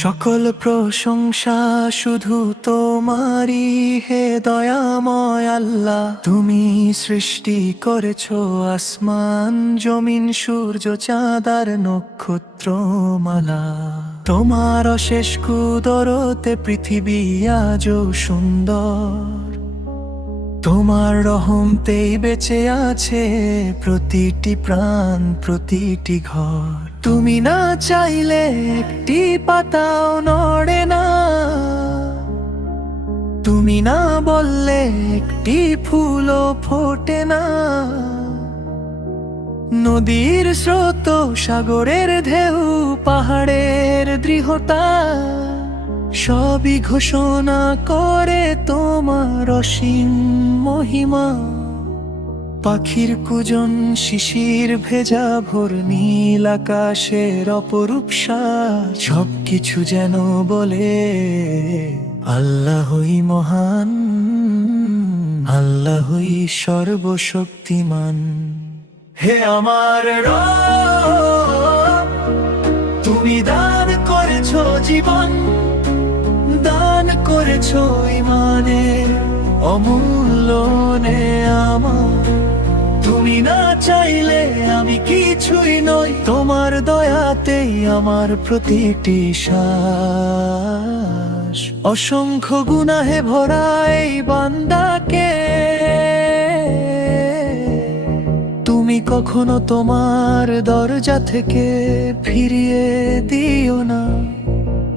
সকল প্রশংসা শুধু তোমারই, হে দয়াময় আল্লাহ। তুমি সৃষ্টি করেছো আসমান জমিন, সূর্য চাঁদার নক্ষত্রমালা। তোমার অশেষ কুদরতে পৃথিবী আজও সুন্দর। তোমার রহমতেই বেঁচে আছে প্রতিটি প্রাণ, প্রতিটি ঘর। তুমি না চাইলে একটি পাতাও নড়ে না, তুমি না বললে একটি ফুলও ফোটে না। নদীর স্রোত, সাগরের ঢেউ, পাহাড়ের দৃঢ়তা সবই ঘোষণা করে তোমার অসীম মহিমা। পাখির কুজন, শিশির ভেজা ভোর, নীল আকাশের অপরূপ সাজ, সবকিছু যেন বলে আল্লাহই মহান, আল্লাহই সর্বশক্তিমান। হে আমার রব, তুমি দান করেছো জীবন, দান করেছো ইমানের অমূল্য নেয়ামত। তুমি না চাইলে আমি কিছুই নই, তোমার দয়াতেই আমার প্রতিটি শ্বাস। অসংখ্য গুনাহে ভরা এই বান্দাকে তুমি কখনো তোমার দরজা থেকে ফিরিয়ে দিও না।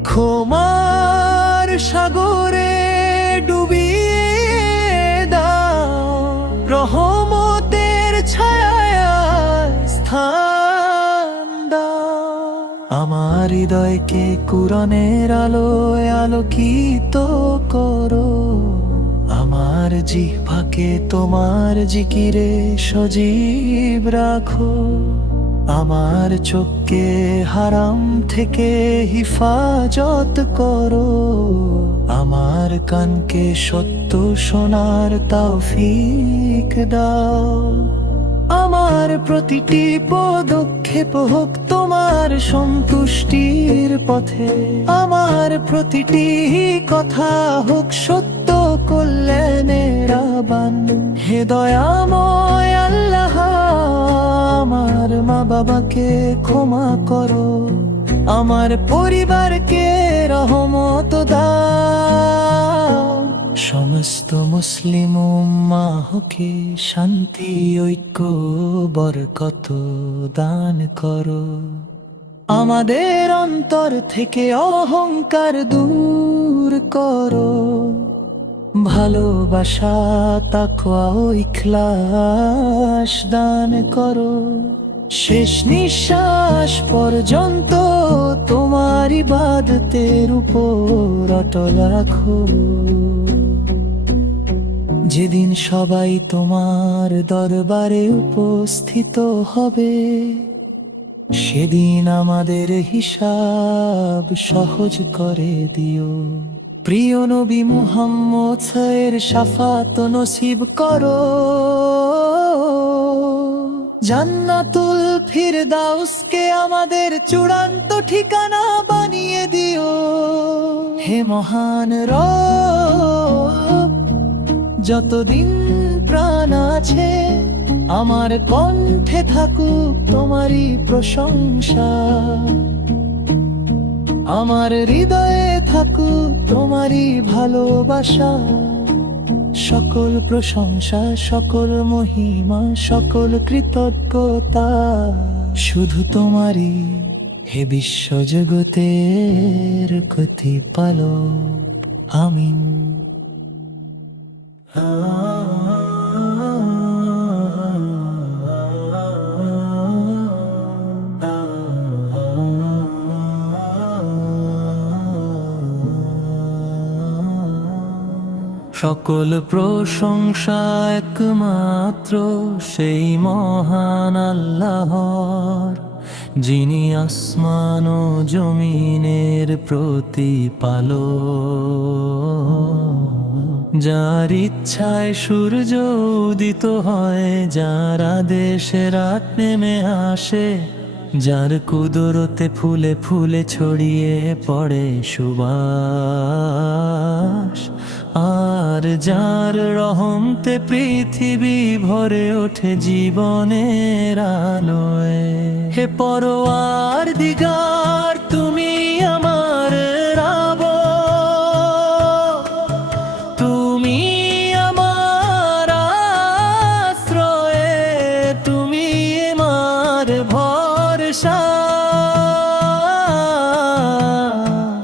ক্ষমার সাগরে ডুবিয়ে দাও, রহমতের ছায়ায় স্থান দাও। আমার হৃদয়কে কুরআনের আলোয় আলোকিত করো, আমার জিহ্বাকে তোমার জিকিরে সজীব রাখো। আমার চোখকে হারাম থেকে হিফাজত করো, আমার কানকে সত্য শোনার তৌফিক দাও। আমার প্রতিটি পদক্ষেপ হোক তোমার সন্তুষ্টির পথে, আমার প্রতিটি কথা হোক সত্য কল্যাণের আহ্বান। হে দয়াময় আল্লাহ, আমার মা বাবাকে ক্ষমা করো, আমার পরিবারকে রহমত দাও। সমস্ত মুসলিম উম্মাহকে শান্তি, ঐক্য, বরকত দান করো। আমাদের অন্তর থেকে অহংকার দূর করো, ভালোবাসা, তাকওয়া ও ইখলাস দান করো। শেষ নিঃশ্বাস পর্যন্ত তোমার ইবাদতের উপর অটল রাখো। যেদিন সবাই তোমার দরবারে উপস্থিত হবে, সেদিন আমাদের হিসাব সহজ করে দিও। প্রিয় নবী মুহাম্মদ এর শাফাত নসিব করো, জান্নাতুল ফিরদাউসকে আমাদের চূড়ান্ত ঠিকানা বানিয়ে দিও। হে মহান রব, যতদিন প্রাণ আছে আমার কণ্ঠে থাকুক তোমারই প্রশংসা, আমার হৃদয়ে থাকুক তোমারই ভালোবাসা। সকল প্রশংসা, সকল মহিমা, সকল কৃতজ্ঞতা শুধু তোমারই, হে বিশ্বজগতের প্রতিপালক। আমিন। সকল প্রশংসা একমাত্র সেই মহান আল্লাহর, যিনি আসমান ও জমিনের প্রতিপালক। যার ইচ্ছায় সূর্য উদিত হয়, যার আদেশে রাত নেমে আসে, যার কুদরতে ফুলে ফুলে ছড়িয়ে পড়ে সুবাস, আর যার রহমতে পৃথিবী ভরে ওঠে জীবনের আলোয়। হে পরওয়ার দিগার, তুমি আমার রাব, তুমি আমার আশ্রয়ে, তুমি আমার ভরসা।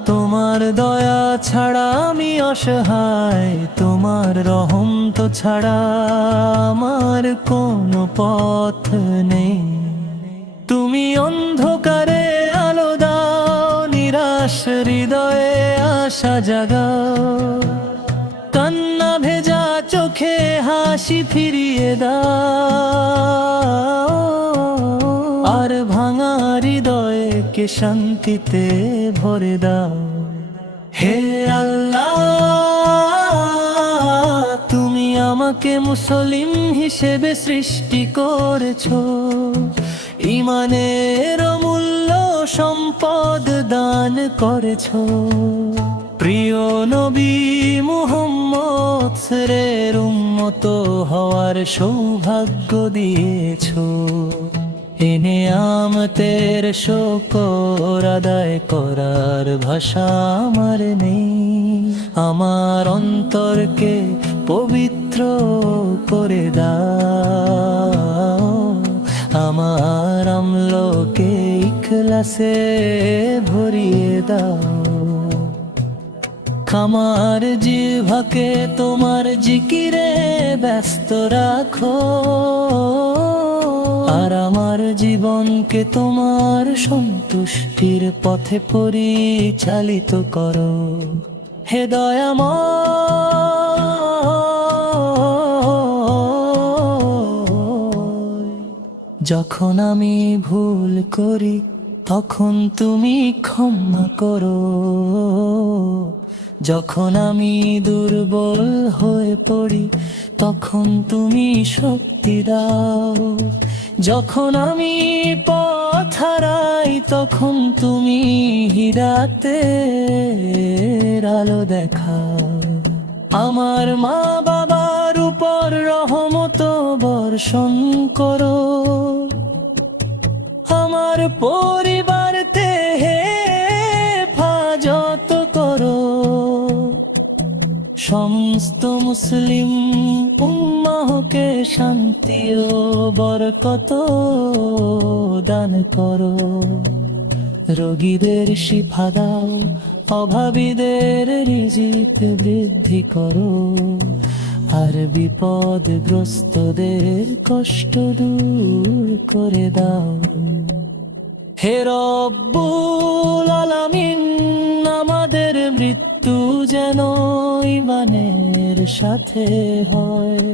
তোমার দয়া ছাড়া আমি অসহায়, তোমার রহম তো ছাড়া আমার কোনো পথ নেই। তুমি অন্ধকারে আলো দাও, নিরাশ হৃদয়ে আশা জাগাও, কান্না ভেজা চোখে হাসি ফিরিয়ে দাও, আর ভাঙা হৃদয়কে শান্তিতে ভরে দাও। হে আল্লাহ, তুমি আমাকে মুসলিম হিসেবে সৃষ্টি করেছো, ঈমানের অমূল্য সম্পদ দান করেছো। প্রিয় নবী মুহাম্মদ সেরের উম্মত হওয়ার সৌভাগ্য দিয়েছো। এ নেয়ামতের শুকর আদায় করার ভাষা আমার নেই। আমার অন্তরকে পবিত্র করে দাও, আমার আমলকে ইখলাসে ভরিয়ে দাও। আমার জিহ্বাকে তোমার জিকিরে ব্যস্ত রাখো, আর আমার জীবনকে তোমার সন্তুষ্টির পথে পরিচালিত করো। হে দয়াময়, যখন আমি ভুল করি তখন তুমি ক্ষমা করো, যখন আমি দুর্বল হয়ে পড়ি তখন তুমি শক্তি দাও, যখন আমি পথ হারাই তখন তুমি হিদায়াতের আলো দেখাও। আমার মা বাবার উপর রহমত বর্ষণ করো, আমার পরিবারতে হেফাজত করো, সমস্ত মুসলিম উম্মাহকে শান্তি ও বরকত দান করো। রোগীদের শিফা দাও, অভাবীদের রিজিক বৃদ্ধি করো, আর বিপদগ্রস্তদের কষ্ট দূর করে দাও। হে রব্বুল আলামিন, আমাদের মৃত্যু যেন ঈমানের সাথে হয়,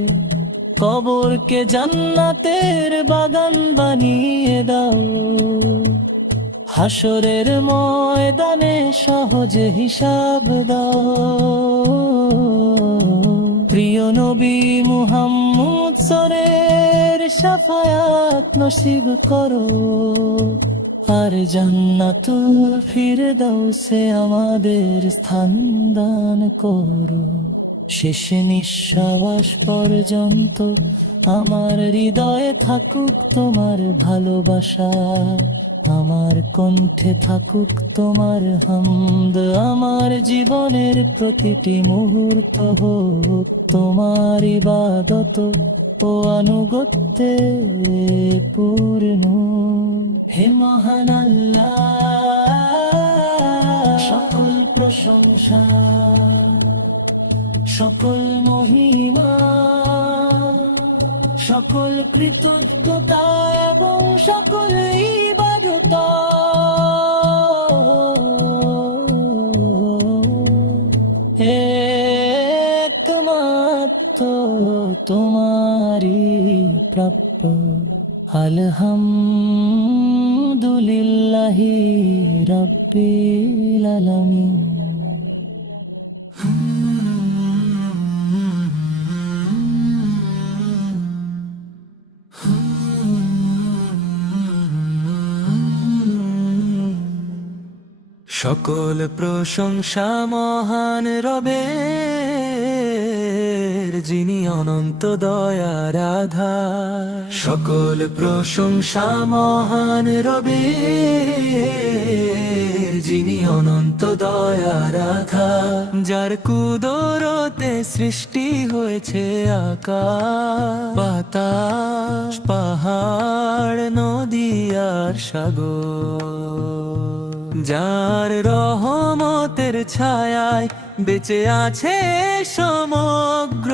কবরকে জান্নাতের বাগান বানিয়ে দাও, হাসরের ময়দানে সহজে হিসাব দাও। প্রিয় নবী মুহাম্মদ সরের শাফায়াত নসিব করো, আর জান্নাতুল ফিরদাউসে আমাদের স্থান দান করো। শেষ নিঃশ্বাস পর্যন্ত আমার হৃদয়ে থাকুক তোমার ভালোবাসা, আমার কণ্ঠে থাকুক তোমার হামদ, আমার জীবনের প্রতিটি মুহূর্ত হোক তোমার ইবাদত ও আনুগত্যে পূর্ণ। হে মহান আল্লাহ, সকল প্রশংসা, সকল মহিমা, সকল কৃতজ্ঞতা এবং সকল ইবাদত একমাত্র তোমারই প্রাপ্য। আলহামদুলিল্লাহি রাব্বিল আলামিন। সকল প্রশংসা মহান রবের, যিনি অনন্ত দয়ার আধার। সকল প্রশংসা মহান রবের, যিনি অনন্ত দয়ার আধার। যার কুদরতে সৃষ্টি হয়েছে আকাশ বাতাস, পাহাড় নদী আর সাগর। যার রহমতের ছায়ায় বেঁচে আছে সমগ্র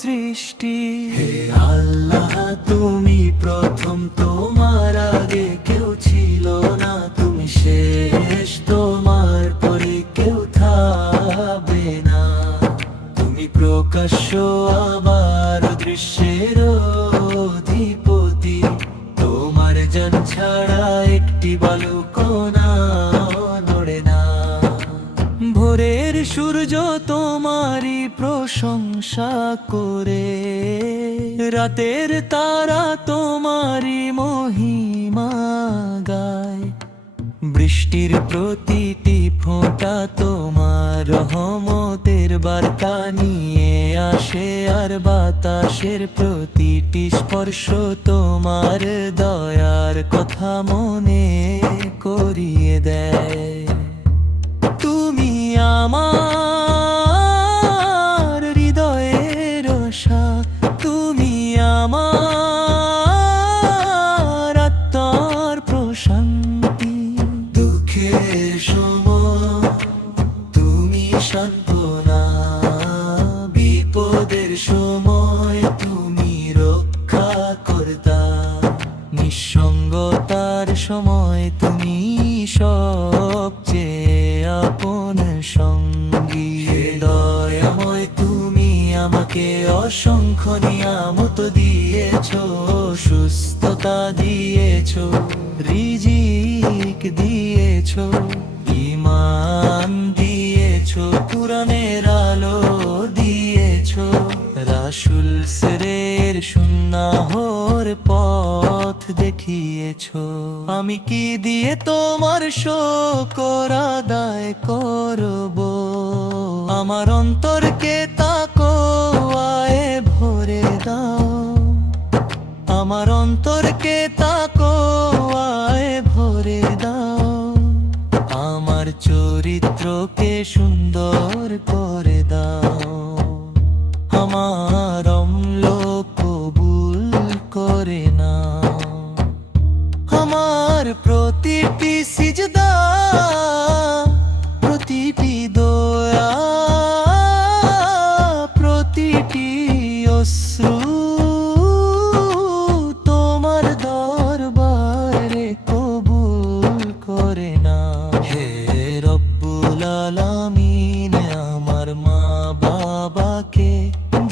সৃষ্টি। হে আল্লাহ, তুমি প্রথম, তোমার আগে কেউ ছিল না। তুমি শেষ, তোমার পরে কেউ থাকবে না। তুমি প্রকাশ্য আবার দৃশ্যের অধিপতি। তোমার জান ছাড়া একটি বালুকণা নড়ে না। ভোরের সূর্য তোমারই প্রশংসা করে, রাতের তারা তোমারই মহিমা গায়। বৃষ্টির প্রতিটি ফোঁটা তোমার রহমতের বার্তা নিয়ে আসে, আর বাতাসের প্রতিটি স্পর্শ তোমার দয়ার কথা মনে করিয়ে দেয়। তুমি আমার হৃদয়ের আশা, তুমি আমার আত্মার প্রশান্তি। দুঃখের সময় তুমি সান্ত্বনা, বিপদের সময় তুমি রক্ষা কর্তা। নিঃসঙ্গতার সময় তুমি সবচেয়ে আপন সঙ্গী। দয়াময়, তুমি আমাকে অসংখ্য নিয়ামত দিয়েছো, সুস্থতা দিয়েছো, রিজিক দিয়েছো, ঈমান দিয়েছো, কুরআনের আলো দিয়েছো, রাসূল সেরের সুন্নাহর পথ দেখিয়েছো। আমি কি দিয়ে তোমার শুকর আদায় করব? আমার অন্তরকে তাকওয়ায় ভরে দাও। আমার অন্তরকে তাকওয়ায় ভরে দাও। আমার চরিত্রকে সুন্দর করে দাও। আমার অম্ল কবুল করে নাও। আমার প্রতিটি সিজদা, প্রতিটি দোয়া, প্রতিটি অশ্রু তোমার দরবারে কবুল করে নাও। হে রব্বুল আলামিন, আমার মা বাবাকে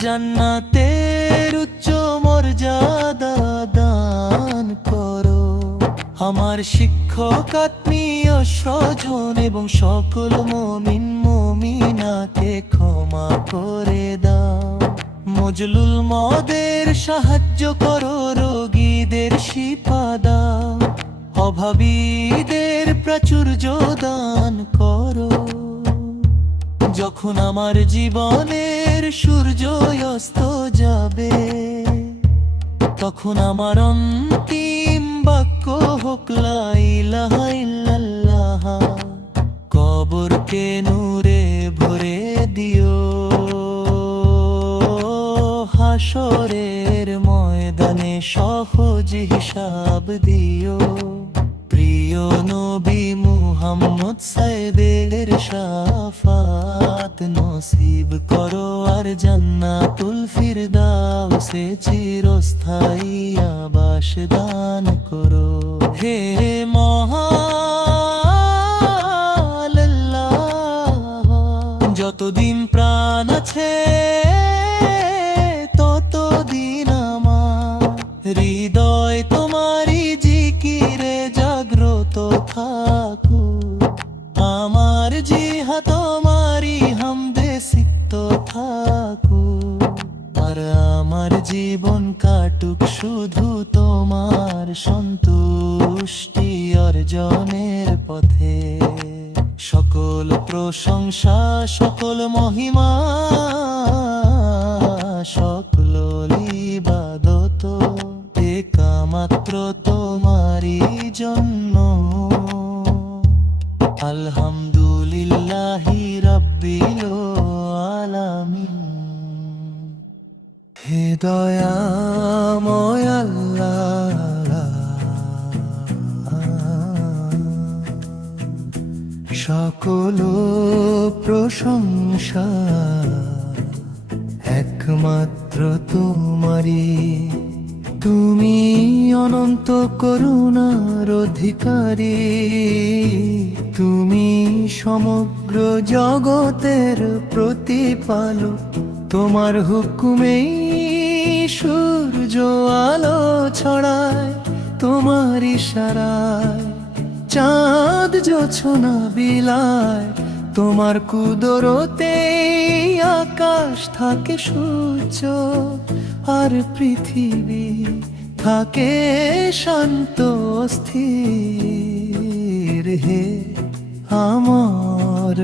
জান্নাতের উচ্চ মর্যাদা দান করো। আমার শিক্ষক, আত্মীয় স্বজন এবং সকল মুমিন মুমিনাকে ক্ষমা করে দাও। মজলুল মদের সাহায্য করো, রোগীদের শিফা দাও, অভাবীদের প্রাচুর্য দান করো। যখন আমার জীবনের সূর্য অস্ত যাবে, তখন আমার অন্তিম বাক্য হোক লা ইলাহা ইল্লাল্লাহ। কবরকে নূরে ভরে দিও, হাসরের ময়দানে সহজ হিসাব দিও। প্রিয় নবী মুহাম্মদ সাহেবের শাফাত নসিব করো, আর জান্নাতুল ফিরদাউসে চিরস্থায়ী আবাস দান করো। হে মহান আল্লাহ, যতদিন প্রাণ আছে ততদিন আমার হৃদয় তোমারই জিকিরে জাগ্রত থাকুক। আমার জিহা তোমারই হামদে সিক্ত থাকুক। আর আমার জীবন কাটুক শুধু তোমার সন্তুষ্টি অর্জনের পথে। প্রশংসা সকল মহিমা সকল ইবাদত একামাত্র তোমারই জন্য। আলহামদুলিল্লাহি রাব্বিল আলামিন। হে দয়াময় আল্লাহ, সকল প্রশংসা একমাত্র তোমারই। তুমি অনন্ত করুণার অধিকারী, তুমি সমগ্র জগতের প্রতিপালক। তোমার হুকুমেই সূর্য আলো ছড়ায়, তোমার ইশারায় চাঁদ জোছনা বিলায়। তোমার কুদরতে আকাশ থাকে সূর্য, আর পৃথিবী থাকে শান্ত স্থির। হে আমার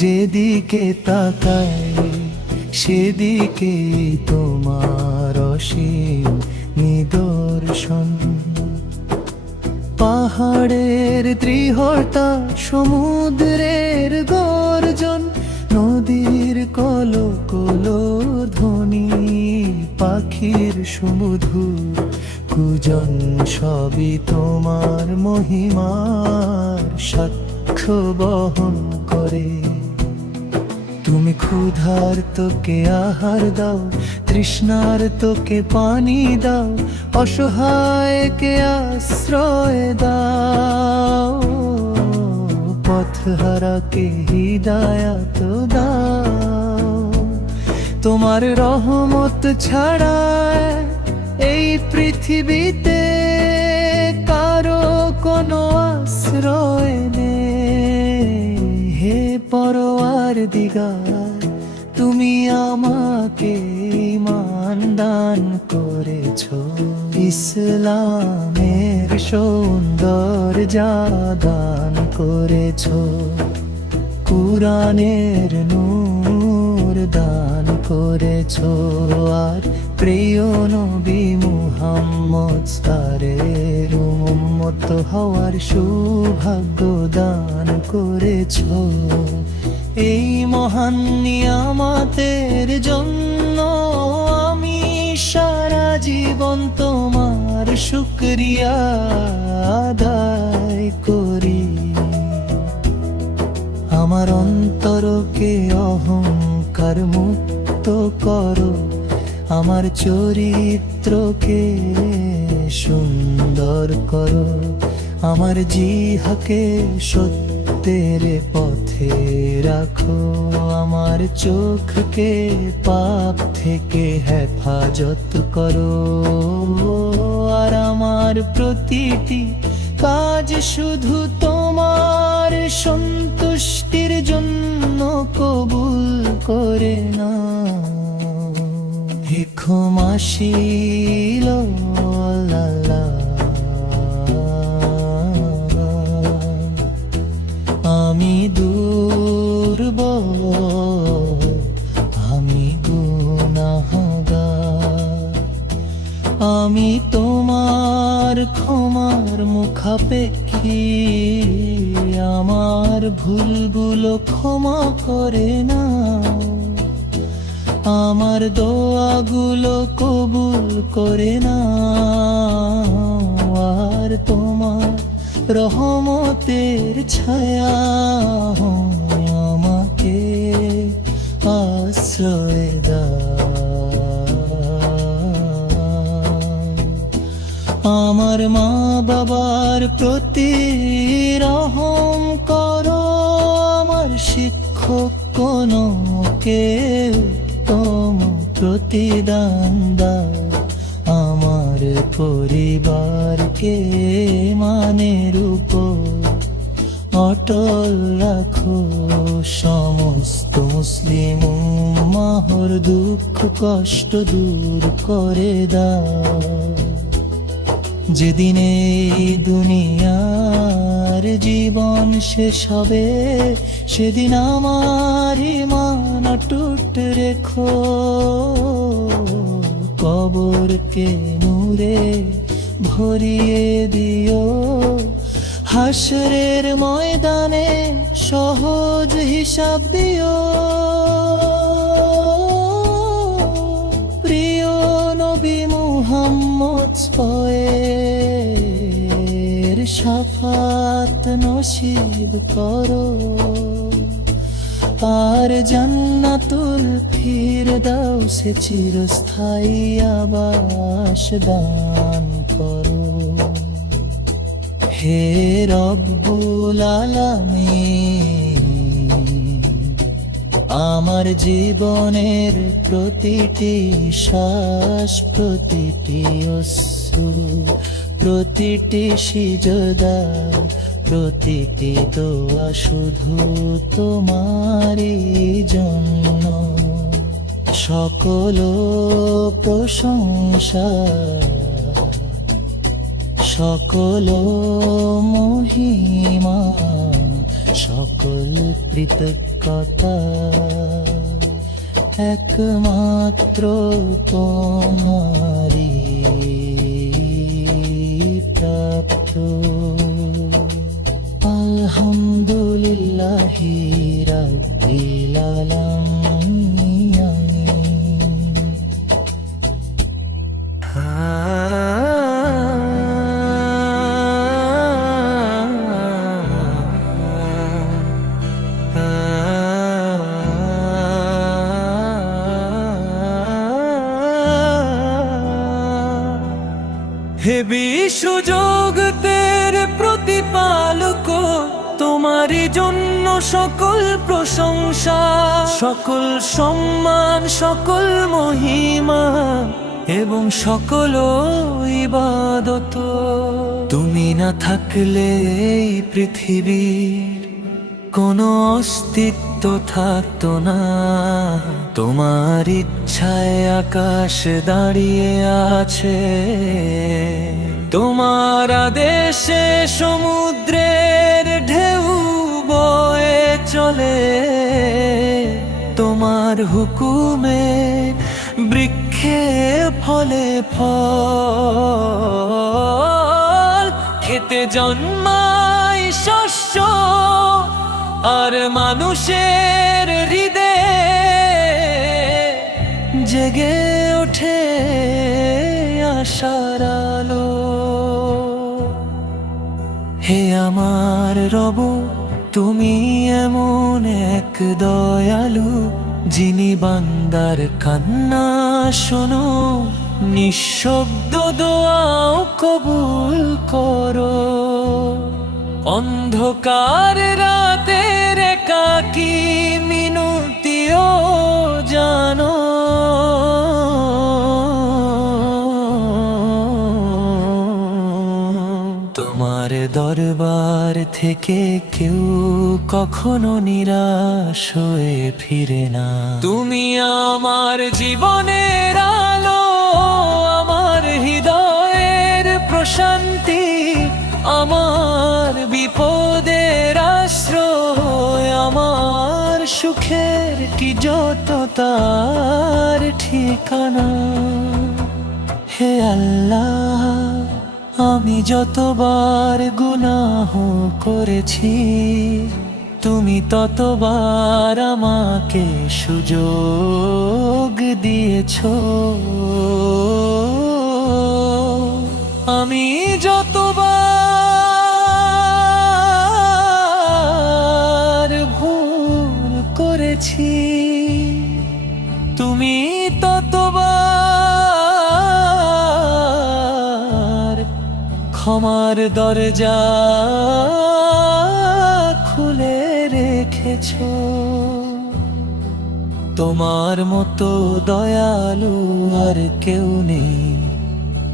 যেদিকে তাকাই সেদিকে তোমার অসীম নিদর্শন। পাহাড়ের দৃঢ়তা, সমুদ্রের গর্জন, নদীর কলকল ধ্বনি, পাখির সুমধুর কুজন, সবই তোমার মহিমার সাক্ষ্য বহন করে। তুমি ক্ষুধার্তকে আহার দাও, তৃষ্ণার্তকে পানি দাও, অসহায়কে আশ্রয় দাও, পথহারাকে হিদায়াত দাও। তোমার রহমত ছাড়া এই পৃথিবীতে কারো কোনো আশ্রয় নেই। হে পরওয়ারদিগার, তুমি আমাকে ঈমান দান করেছ, ইসলামের সৌন্দর্য দান করেছ, কুরআনের নূর দান করেছ, আর প্রিয় নবী মুহাম্মদ তারের উম্মত হওয়ার সৌভাগ্য দান করেছ। এই মহান নিয়ামতের জন্য আমি সারা জীবন তোমার শুকরিয়া আদায় করি। আমার অন্তরকে অহংকার মুক্ত করো, আমার চরিত্রকে সুন্দর করো, আমার জিহ্বাকে সত্যের পথে রাখো, আমার চোখকে পাপ থেকে হেফাজত করো, আর আমার প্রতিটি কাজ শুধু তোমার সন্তুষ্টির জন্য কবুল করে না। হে ক্ষমাশীল আল্লাহ, আমি দুর্বল, আমি গুনাহগার, আমি তোমার ক্ষমার মুখাপেক্ষী। আমার ভুলগুলো ক্ষমা করে নাও, আমার দোয়াগুলো কবুল করে নাও, আর তোমার রহমতের ছায়া আমাকে আশ্রয় দাও। আমার মা বাবার প্রতি রহম করো, আমার শিক্ষক কোনো কেউ উত্তম প্রতিদান দাও, আমার পরিবারকে মানের উপর অটল রাখো, সমস্ত মুসলিম উম্মাহর দুঃখ কষ্ট দূর করে দাও। যেদিন এই দুনিয়ার জীবন শেষ হবে, সেদিন আমার ঈমান অটুট রেখো। কবরকে নূরে ভরিয়ে দিও, হাসরের ময়দানে সহজ হিসাব দিও। প্রিয় নবী মুহাম্মদ এর শাফাত নসিব করো, আর জান্নাতুল ফিরদাউসে চিরস্থায়ী আবাস দান করো। হে রব্বুল আলামিন, আমার জীবনের প্রতিটি শ্বাস, প্রতিটি অশ্রু, প্রতিটি সিজদা, প্রতিটি দোয়া শুধু তোমারই জন্য। সকল প্রশংসা, সকল মহিমা, সকল কৃতজ্ঞতা একমাত্র তোমারি প্রাপ্য। আলহামদুলিল্লাহি রাব্বিল আলামিন। হে বিশ্বজগতের প্রতিপালক, তোমারই জন্য সকল প্রশংসা, সকল সম্মান, সকল মহিমা এবং সকল ইবাদত। তুমি না থাকলে এই পৃথিবীর কোনো অস্তিত্ব থাকতো না। তোমার ইচ্ছায় আকাশ দাঁড়িয়ে আছে, তোমার আদেশে সমুদ্রের ঢেউ বয়ে চলে, তোমার হুকুমে বৃক্ষে ফলে ফল, খেতে জন্মায় শস্য, আর মানুষের হৃদয়ে জেগে ওঠে আশার আলো। হে আমার রব, তুমি এমন এক দয়ালু, যিনি বান্দার কান্না শোনো, নিঃশব্দ দোয়াও কবুল করো। অন্ধকার রাতের একাকী মিনতিও জানো, তোমার দরবার থেকে কেউ কখনো নিরাশ হয়ে ফিরে না। তুমি আমার জীবনের আলো, আমার হৃদয়ের প্রশান্তি, আমার বিপদের আশ্রয়, আমার সুখের কি যত তার ঠিকানা। হে আল্লাহ, আমি যতবার গুনাহ করেছি, তুমি ততবার আমাকে সুযোগ দিয়েছো। আমি যতবার ভুল করেছি, তুমি ততবার ক্ষমার দরজা খুলে রেখেছো। তোমার মতো দয়ালু আর কেউ নেই,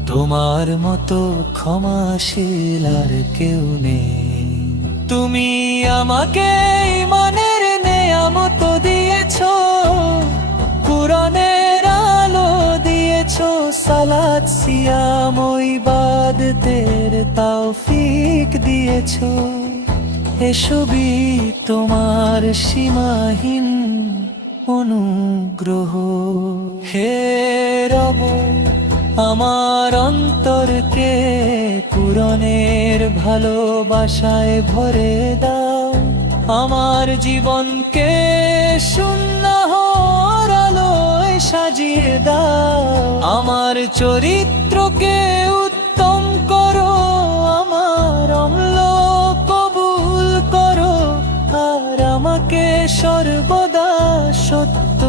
তোমার মতো ক্ষমাশীল আর কেউ নেই। তুমি আমাকে ঈমানের নেয়ামত দিয়েছো, কুরআনের আলো দিয়েছো, সালাত সিয়াম ও ইবাদতের তৌফিক দিয়েছো। এসবই তোমার সীমাহীন অনুগ্রহ। হে রব, আমার অন্তরকে পূরণের ভালোবাসায় ভরে দাও। আমার জীবনকে সুন্নাহর আলোয় সাজিয়ে দাও। আমার চরিত্রকে উত্তম করো, আমার অম্ল কবুল করো। আর আমাকে সর্বদা সত্য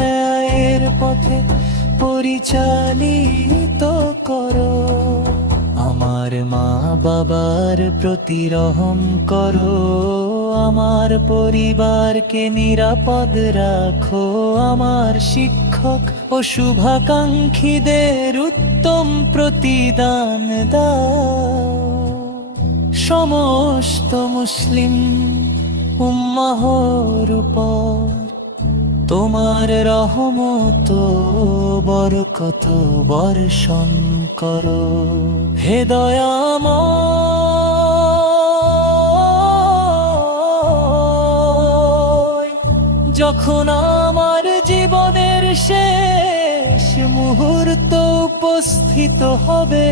ন্যায়ের পথে পরিচালিত করো। আমার মা বাবার প্রতি রহম করো, আমার পরিবারকে নিরাপদ রাখো। আমার শিক্ষক ও শুভাকাঙ্ক্ষীদের উত্তম প্রতিদান দাও। সমস্ত মুসলিম উম্মাহর উপর তোমার রহমত বরকত বর্ষণ করো। হে দয়াময়, যখন আমার জীবনের শেষ মুহূর্ত উপস্থিত হবে,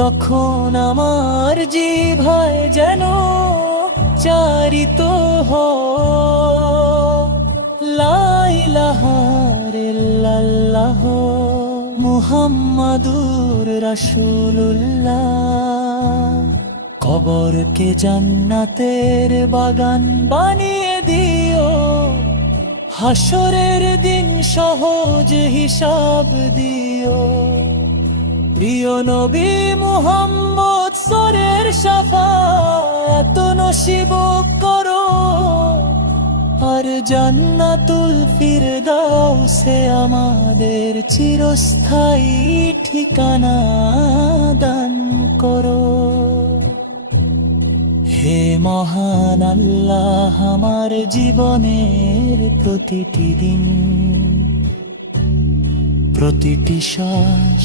তখন আমার জিহ্বায় যেন চারিত লা ইলাহা ইল্লাল্লাহ মুহাম্মাদুর রাসূলুল্লাহ। কবরকে জান্নাতের বাগান বানিয়ে দিও, হাসরের দিন সহজ হিসাব দিও। প্রিয় নবী মুহাম্মদ সরের শাফাত নসিব করো, আর জান্নাতুল ফিরদাউসে আমাদের চিরস্থায়ী ঠিকানা দান করো। হে মহান আল্লাহ, আমার জীবনের প্রতিটি দিন, প্রতিটি শ্বাস,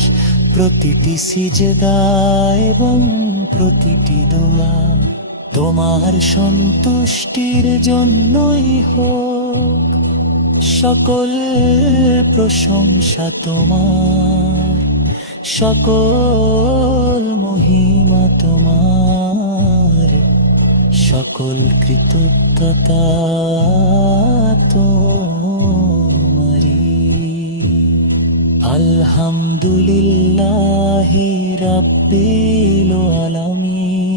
প্রতিটি সিজদা এবং প্রতিটি দোয়া তোমার সন্তুষ্টির জন্যই হোক। সকল প্রশংসা তোমার, সকল মহিমা তোমার, সকল কৃতজ্ঞতা তোমারি। আলহামদুলিল্লাহি রাব্বিল আলামিন।